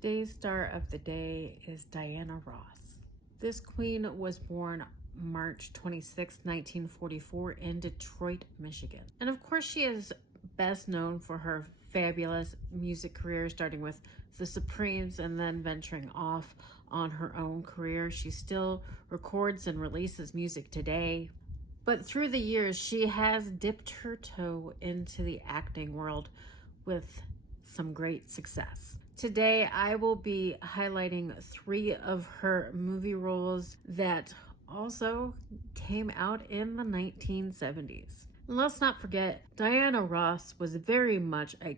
Today's star of the day is Diana Ross. This queen was born March 26, 1944 in Detroit, Michigan. And of course she is best known for her fabulous music career, starting with the Supremes and then venturing off on her own career. She still records and releases music today. But through the years, she has dipped her toe into the acting world with some great success. Today, I will be highlighting 3 of her movie roles that also came out in the 1970s. And let's not forget, Diana Ross was very much a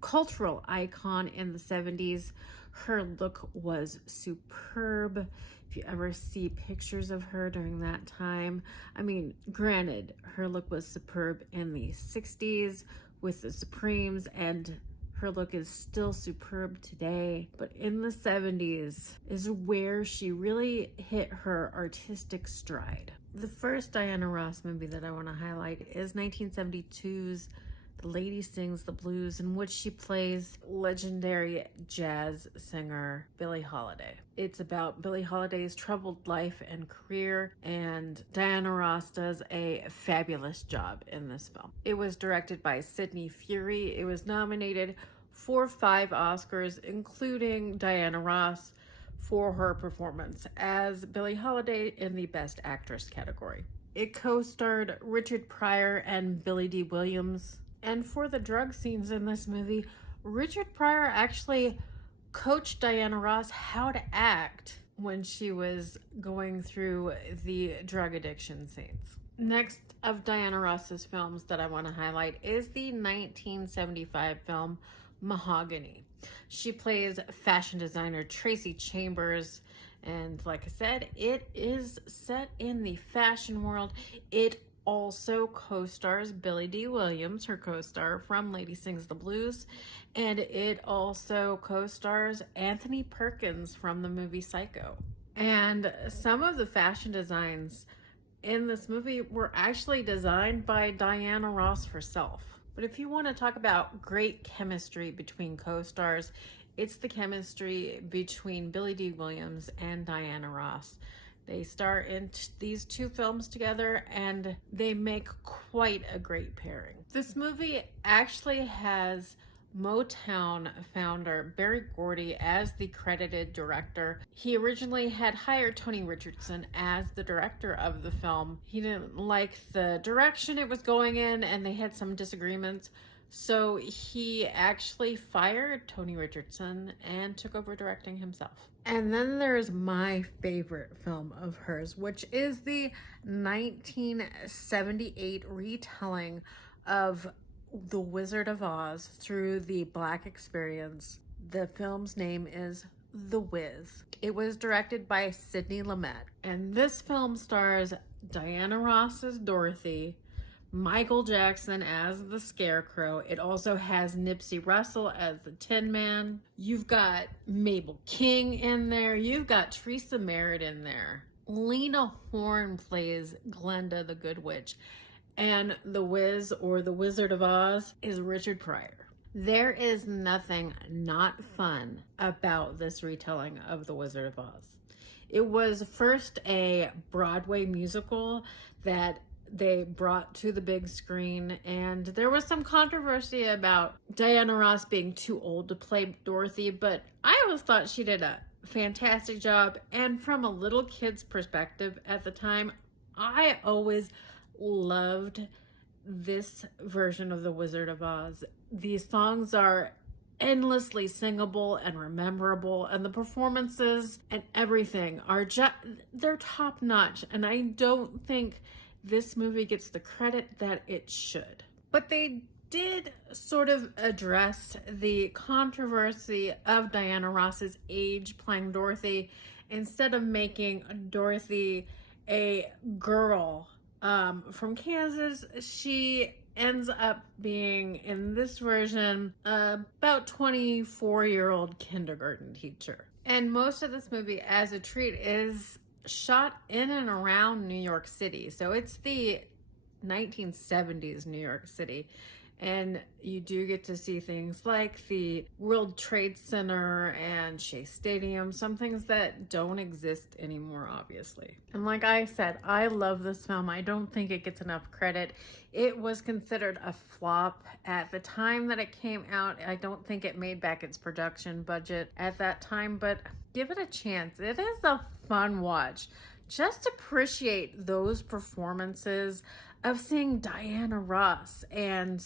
cultural icon in the 70s. Her look was superb. If you ever see pictures of her during that time, I mean, granted, her look was superb in the 60s with the Supremes, and her look is still superb today, but in the 70s is where she really hit her artistic stride. The first Diana Ross movie that I want to highlight is 1972's The Lady Sings the Blues, in which she plays legendary jazz singer Billie Holiday. It's about Billie Holiday's troubled life and career, and Diana Ross does a fabulous job in this film. It was directed by Sidney Furie. It was nominated for 5 Oscars, including Diana Ross for her performance as Billie Holiday in the Best Actress category. It co-starred Richard Pryor and Billy Dee Williams. And for the drug scenes in this movie, Richard Pryor actually coached Diana Ross how to act when she was going through the drug addiction scenes. Next of Diana Ross's films that I want to highlight is the 1975 film Mahogany. She plays fashion designer Tracy Chambers, and like I said, it is set in the fashion world. It also co-stars Billy Dee Williams, her co-star from Lady Sings the Blues, and it also co-stars Anthony Perkins from the movie Psycho. And some of the fashion designs in this movie were actually designed by Diana Ross herself. But if you want to talk about great chemistry between co-stars, it's the chemistry between Billy Dee Williams and Diana Ross. They star in these 2 films together, and they make quite a great pairing. This movie actually has Motown founder Berry Gordy as the credited director. He originally had hired Tony Richardson as the director of the film. He didn't like the direction it was going in, and they had some disagreements. So he actually fired Tony Richardson and took over directing himself. And then there's my favorite film of hers, which is the 1978 retelling of The Wizard of Oz through the Black experience. The film's name is The Wiz. It was directed by Sidney Lumet. And this film stars Diana Ross as Dorothy, Michael Jackson as the Scarecrow. It also has Nipsey Russell as the Tin Man. You've got Mabel King in there. You've got Theresa Merritt in there. Lena Horne plays Glenda the Good Witch. And the Wiz, or the Wizard of Oz, is Richard Pryor. There is nothing not fun about this retelling of The Wizard of Oz. It was first a Broadway musical that they brought to the big screen, and there was some controversy about Diana Ross being too old to play Dorothy, but I always thought she did a fantastic job. And from a little kid's perspective at the time, I always loved this version of The Wizard of Oz. These songs are endlessly singable and rememberable, and the performances and everything are just, they're top notch, and I don't think this movie gets the credit that it should. But they did sort of address the controversy of Diana Ross's age playing Dorothy. Instead of making Dorothy a girl from Kansas, she ends up being, in this version, about 24-year-old kindergarten teacher. And most of this movie, as a treat, is shot in and around New York City. So it's the 1970s New York City. And you do get to see things like the World Trade Center and Shea Stadium, some things that don't exist anymore, obviously. And like I said, I love this film. I don't think it gets enough credit. It was considered a flop at the time that it came out. I don't think it made back its production budget at that time, but give it a chance. It is a fun watch. Just appreciate those performances of seeing Diana Ross and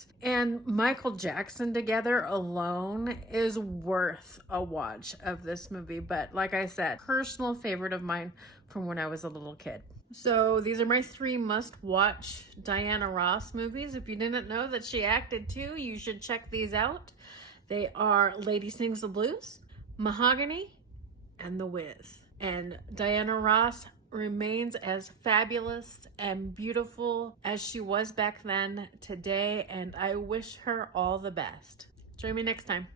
Michael Jackson together alone is worth a watch of this movie. But like I said, personal favorite of mine from when I was a little kid. So these are my 3 must-watch Diana Ross movies. If you didn't know that she acted too, you should check these out. They are Lady Sings the Blues, Mahogany, and The Wiz. And Diana Ross remains as fabulous and beautiful as she was back then today, and I wish her all the best. Join me next time.